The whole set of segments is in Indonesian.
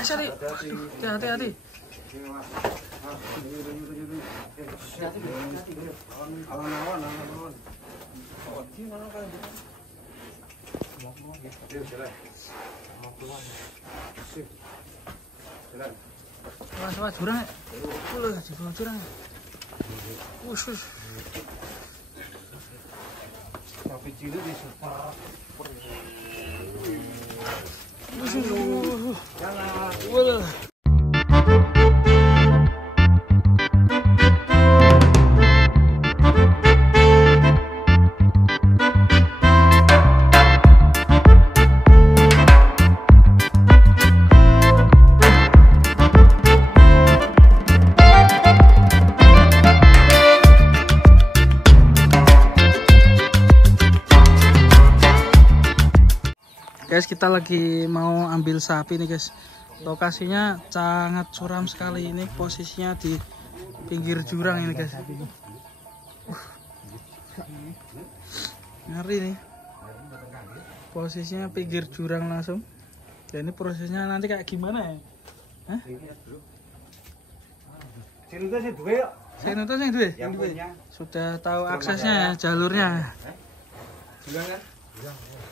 Pleset nih. Hati-hati. Awas jurang ya. Di bawah jurang. Usus. Tapi cilik di super. Walah. Guys, kita lagi mau ambil sapi nih guys. Lokasinya sangat curam sekali, ini posisinya di pinggir jurang ini guys. Ngeri nih. Posisinya pinggir jurang langsung. Dan ini prosesnya nanti kayak gimana ya? Hah? Sini tuh sudah tahu aksesnya ya, jalurnya.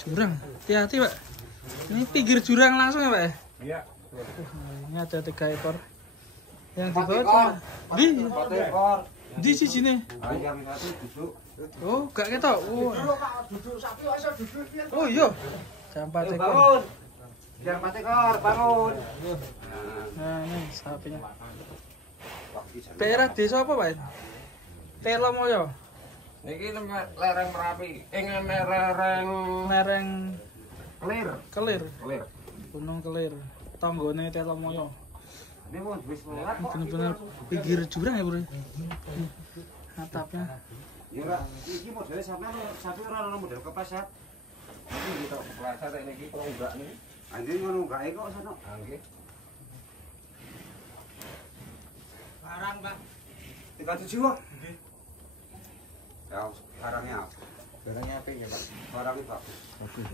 Jurang, hati-hati Pak. Ini pinggir jurang langsung ya Pak ya? Iya. Ini ada 3 ekor. Yang di bawah cuma di sini. Oh, gak ketok. Oh iya. Jam 4 ekor. Jam 4 ekor, bangun. Nah, ini sapinya. Daerah desa apa Pak? Telomoyo. Niki lereng Merapi, lereng Kelir. Gunung Kelir. Tanggone Telomoyo. Ini mau wis lewat kok. Bener-bener pinggir jurang ya, Bro. Atapnya. Ya ora, iki modele sapi ora ono model kepleset. Iki kita kepleset niki kok enggak niki. Anjing ngono enggak kok sono. Nggih. Barang, Pak. 37 kok. Nggih. Ya, barangnya apa ya Pak? Barangnya bagus.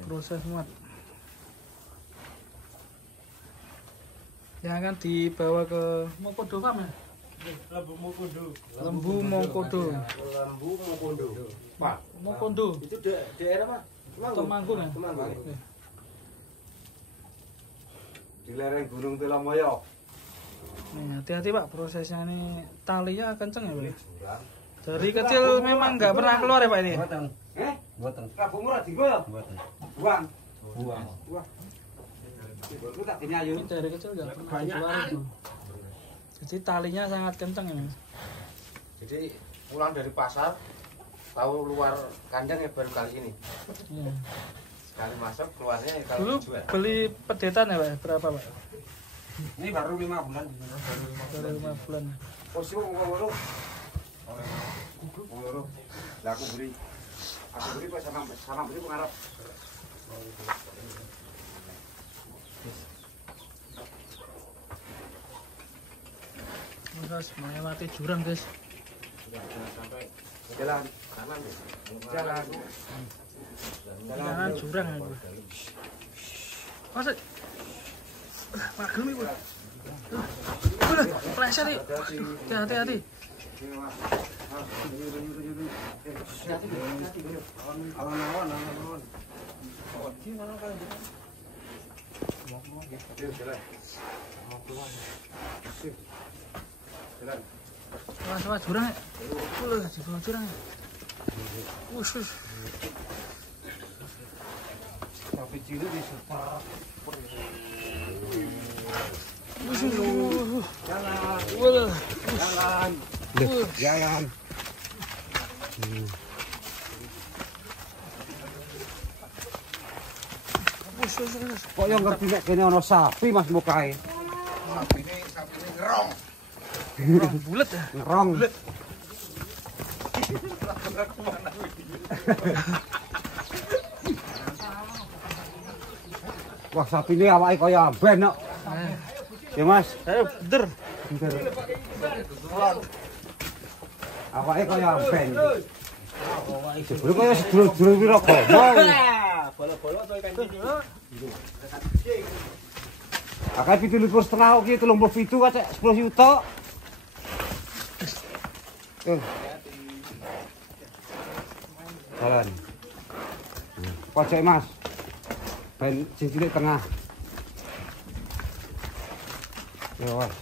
Proses muat. Yang akan dibawa ke Mokodo Farm ya? Lembu Mokodo. Pak, Mokodo. itu daerah Pak? Temanggung ya? Di lereng Gunung Telomoyo. Nih, hati-hati Pak, prosesnya ini talinya kenceng ya Pak? Dari kecil memang nggak pernah keluar ya Pak ini? Buatan. Kabung ora dienggo ya? Buang. Itu tak dinyayu. Ini dari kecil nggak pernah keluar itu. Jadi talinya sangat kenceng ya Mas? Jadi pulang dari pasar, tahu luar kandang ya baru kali ini. Iya. Sekali masuk keluarnya ya kalau Dulu jual. beli pedetan ya Pak? Berapa Pak? Ini baru 5 bulan. Baru 5 bulan. Posisi ngomong lah aku beri kok sama beri pengarap. Terus melewati jurang guys. Sampai jalan kanan Jangan jurang ya Bro. Mas, pagem iku. Pleset nih. Hati-hati. Awan. Mas jurang ya. Di bawah jurang. Usus. Tapi cilik di super. Jalan. Kok yang ngerti nek kene ana sapi Mas mukae. Sapi ini ngerong. Ngerong bulet ya. Ngerong. Wah, sapi ini awake kaya ben kok. Ya Mas. Ayo, bener. Awake kaya ben. Jebule kaya sedulur-dulur pira gomo. Bola-bola to ikan iki. Akeh 17,5 oke 37 kok 10 juta. Jalan. Pojok Mas. Ben cilik tengah. Ya wes.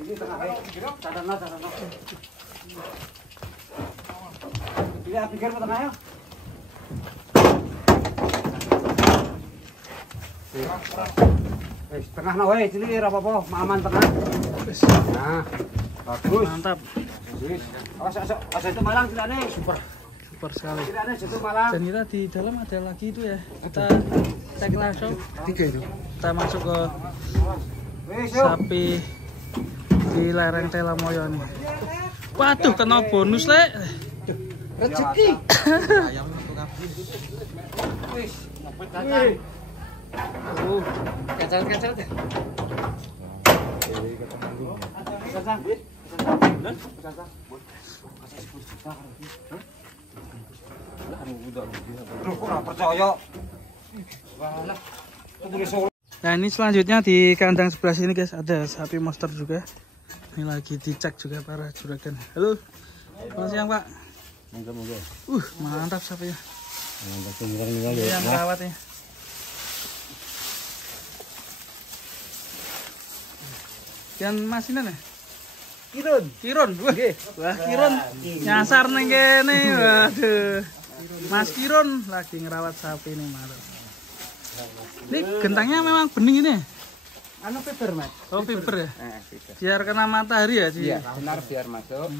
Ini tengah ae. Cadana. Ini pikir ke tengah ya. Tengah no wae cilik ora apa-apa, aman tengah. Nah, bagus. Mantap. Wis. Awas itu Malang cilane. Super sekali. Cilane situ Malang. Dan kita di dalam ada lagi itu ya. Kita cek langsung. 3 itu. Kita masuk ke Wis yuk. sapi di lereng Telamoyo nih. Waduh, kena bonus lek. Rezeki. Wis, ngopet datang. Kacang deh. Nah ini selanjutnya di kandang sebelah sini guys, ada sapi monster juga. Ini lagi dicek juga para juragan. Halo, selamat siang Pak. Mantap sapinya. Ini yang merawatnya. Yang masinan ya? Kirun. Wah, Kirun nyasar neng kene. Waduh. Mas Kirun lagi ngerawat sapi nih, mantap. Ini gentangnya memang bening ini. Anu fiber, Mas. Oh, fiber ya? Fiber. Biar kena matahari ya, Iya, benar biar masuk.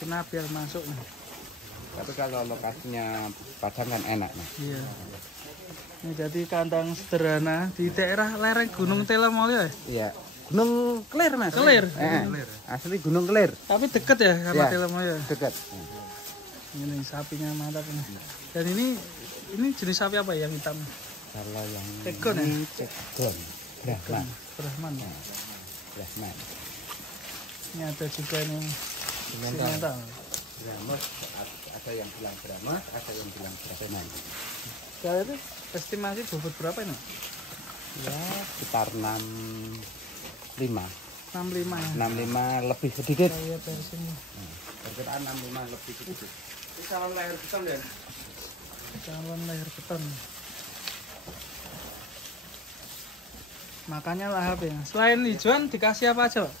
Kena biar masuk nih. Tapi kalau lokasinya Padang kan enak, Mas. Iya. Ini jadi kandang sederhana di daerah lereng Gunung Telamoyo ya? Iya. Gunung Kelir, Mas. Kelir. Asli Gunung Kelir. Tapi deket ya karena Iya, Telamoyo. dekat. Ini sapinya mantap ini. Dan ini jenis sapi apa ya yang hitam? Kalau yang Cegon ya? Cegon. Brahman. Brahman. Brahman. Ini ada juga yang simental. Brahmas, ada yang bilang Brahmas, ada yang bilang Brahman. Kalau itu estimasi bobot berapa ini? Ya, sekitar 65. 65. Lebih sedikit. Saya versi ini. Perkiraan 65 lebih sedikit. Ini calon lahir beton ya? Calon lahir beton. Makanya lahap ya. Selain hijauan dikasih apa aja, Pak?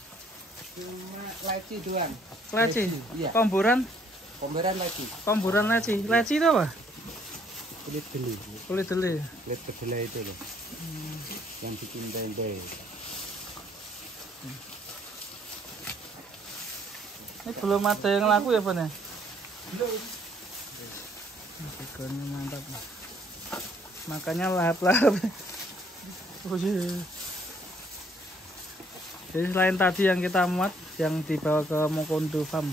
Cuma leci doang. Leci? Iya. Komburan leci. Leci itu apa? Kulit deli. Kulit deli. Kulit kedelai itu loh. Yang bikin tempe. Ini belum ada yang laku ya, Pak ya? Belum. Ikannya mantap. Makanya lahap-lahap. Oh iya. Jadi selain tadi yang kita muat, yang dibawa ke Mokondo Farm,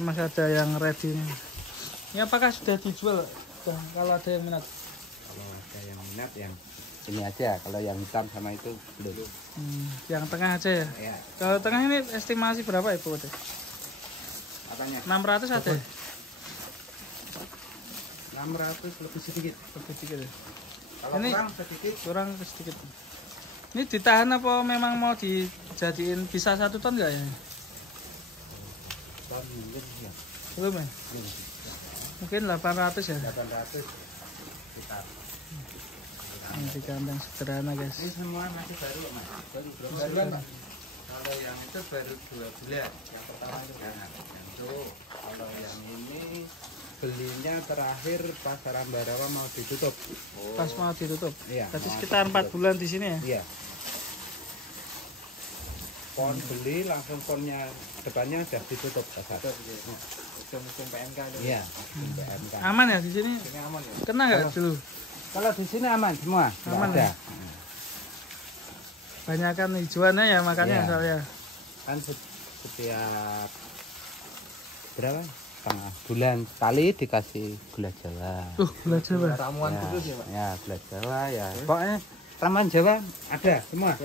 masih ada yang ready nih. Ini apakah sudah dijual? Kalau ada yang minat? Kalau ada yang minat yang ini aja. Kalau yang hitam sama itu belum. Yang tengah aja ya? Ya. Kalau tengah ini estimasi berapa ya, Bu? Apanya? 600 ada? 600 lebih sedikit. Lebih sedikit ya? Kalau Ini kurang sedikit. Ini ditahan apa memang mau dijadiin bisa 1 ton nggak ya? Ton mungkin ya. Belum ya? Mungkin 800 ya? 800 kita. Ini di kandang sederhana guys. Ini semua masih baru, Mas. Baru. Kalau yang itu baru 2 bulan. Yang pertama itu kan. Kalau yang ini belinya terakhir pasar Ambarawa mau ditutup. Pas mau ditutup. Iya. Berarti sekitar 4 bulan di sini ya? Iya. Pon beli langsung ponnya depannya sudah ditutup pasar. Musim PMK itu. Iya, PMK. Aman ya di sini? Aman ya. Kena nggak dulu? Kalau di sini aman semua. Aman ada. Ya? Banyakan hijauannya ya makanya Iya. soalnya. Kan setiap berapa? Setengah bulan sekali dikasih gula Jawa. Gula Jawa. Ramuan khusus ya, Pak? Ya, gula Jawa ya. Pokoknya ramuan Jawa ada semua.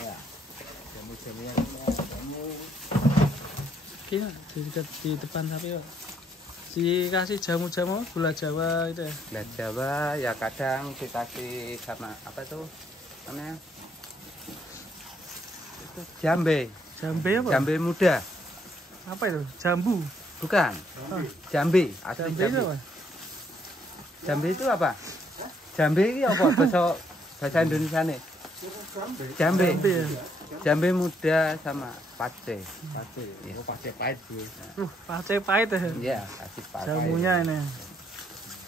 Ya. Oke, di depan sapi Pak. Dikasih jamu-jamu gula Jawa gitu ya. Gula Jawa ya kadang dikasih sama apa tuh namanya? Jambe. Jambe apa? Jambe muda. Apa itu? Jambu. Bukan. Jambe, asli Jambe itu jambe. apa? Jambe itu apa? Jambe ini apa? Bahasa Indonesia nih. Jambe. Jambe ya. Jambe muda sama pace. Pace. Iya. Oh, pace pahit gue. Pace pahit ya. Iya, kasih pace. Jamunya ini.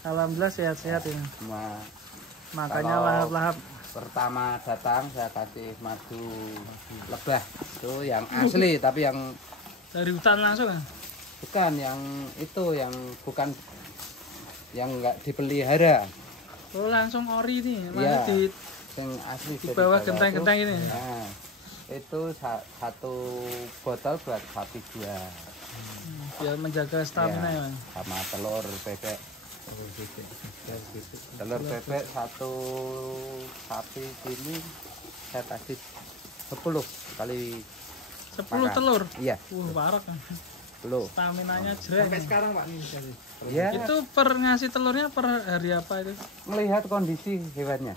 Alhamdulillah sehat-sehat ini. Semua Makanya Kalau- lahap-lahap. pertama datang saya kasih madu lebah. Itu yang asli tapi yang Dari hutan langsung ya? bukan yang itu yang bukan yang enggak dipelihara. Oh langsung ori nih. Iya. Mana di Yang asli Di dari bawah itu. genteng-genteng ini? Nah, itu satu botol buat sapi 2. biar menjaga stamina ya, Bang. Sama telur bebek. Telur bebek satu sapi ini saya kasih 10 kali 10 makan. telur. Iya, Parah kan. 10. Stamina-nya Sampai jreng. sekarang Pak nih misalnya. Iya, Itu per ngasih telurnya per hari apa itu? melihat kondisi hewannya.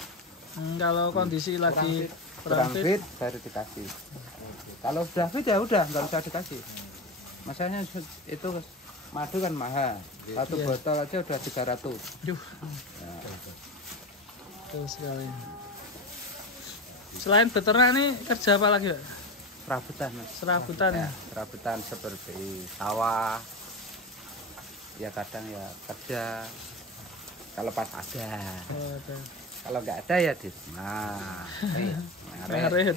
Kalau kondisi lagi Kurang kurang fit baru dikasih. Kalau sudah fit ya udah nggak usah dikasih. Masanya itu madu kan mahal. Satu Iya. botol aja udah 300. Yuh, Nah, betul sekali. Selain beternak nih kerja apa lagi, Pak? serabutan mas. Serabutan ya. Serabutan seperti sawah. Ya kadang ya kerja. Kalau pas ada. Oh, ada. Kalau nggak ada ya di rumah. Ngaret.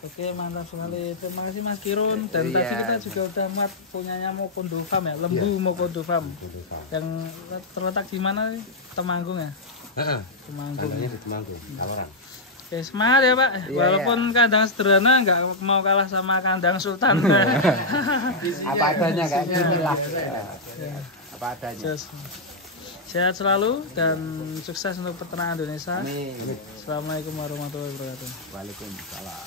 Oke, mantap sekali. Terima kasih Mas Kirun. Dan Iya. tadi kita juga udah muat punyanya Mokondo Farm ya, Lembu Mokondo Farm. Yang terletak di mana nih? Temanggung ya? Heeh. Temanggung. Kandangnya di Temanggung, Tawaran. Oke, semangat ya Pak. Iya, Walaupun kandang sederhana nggak mau kalah sama kandang Sultan. Apa adanya kayak gini lah. Apa adanya. Just. Sehat selalu dan sukses untuk peternakan Indonesia. Amin. Assalamualaikum warahmatullahi wabarakatuh. Waalaikumsalam.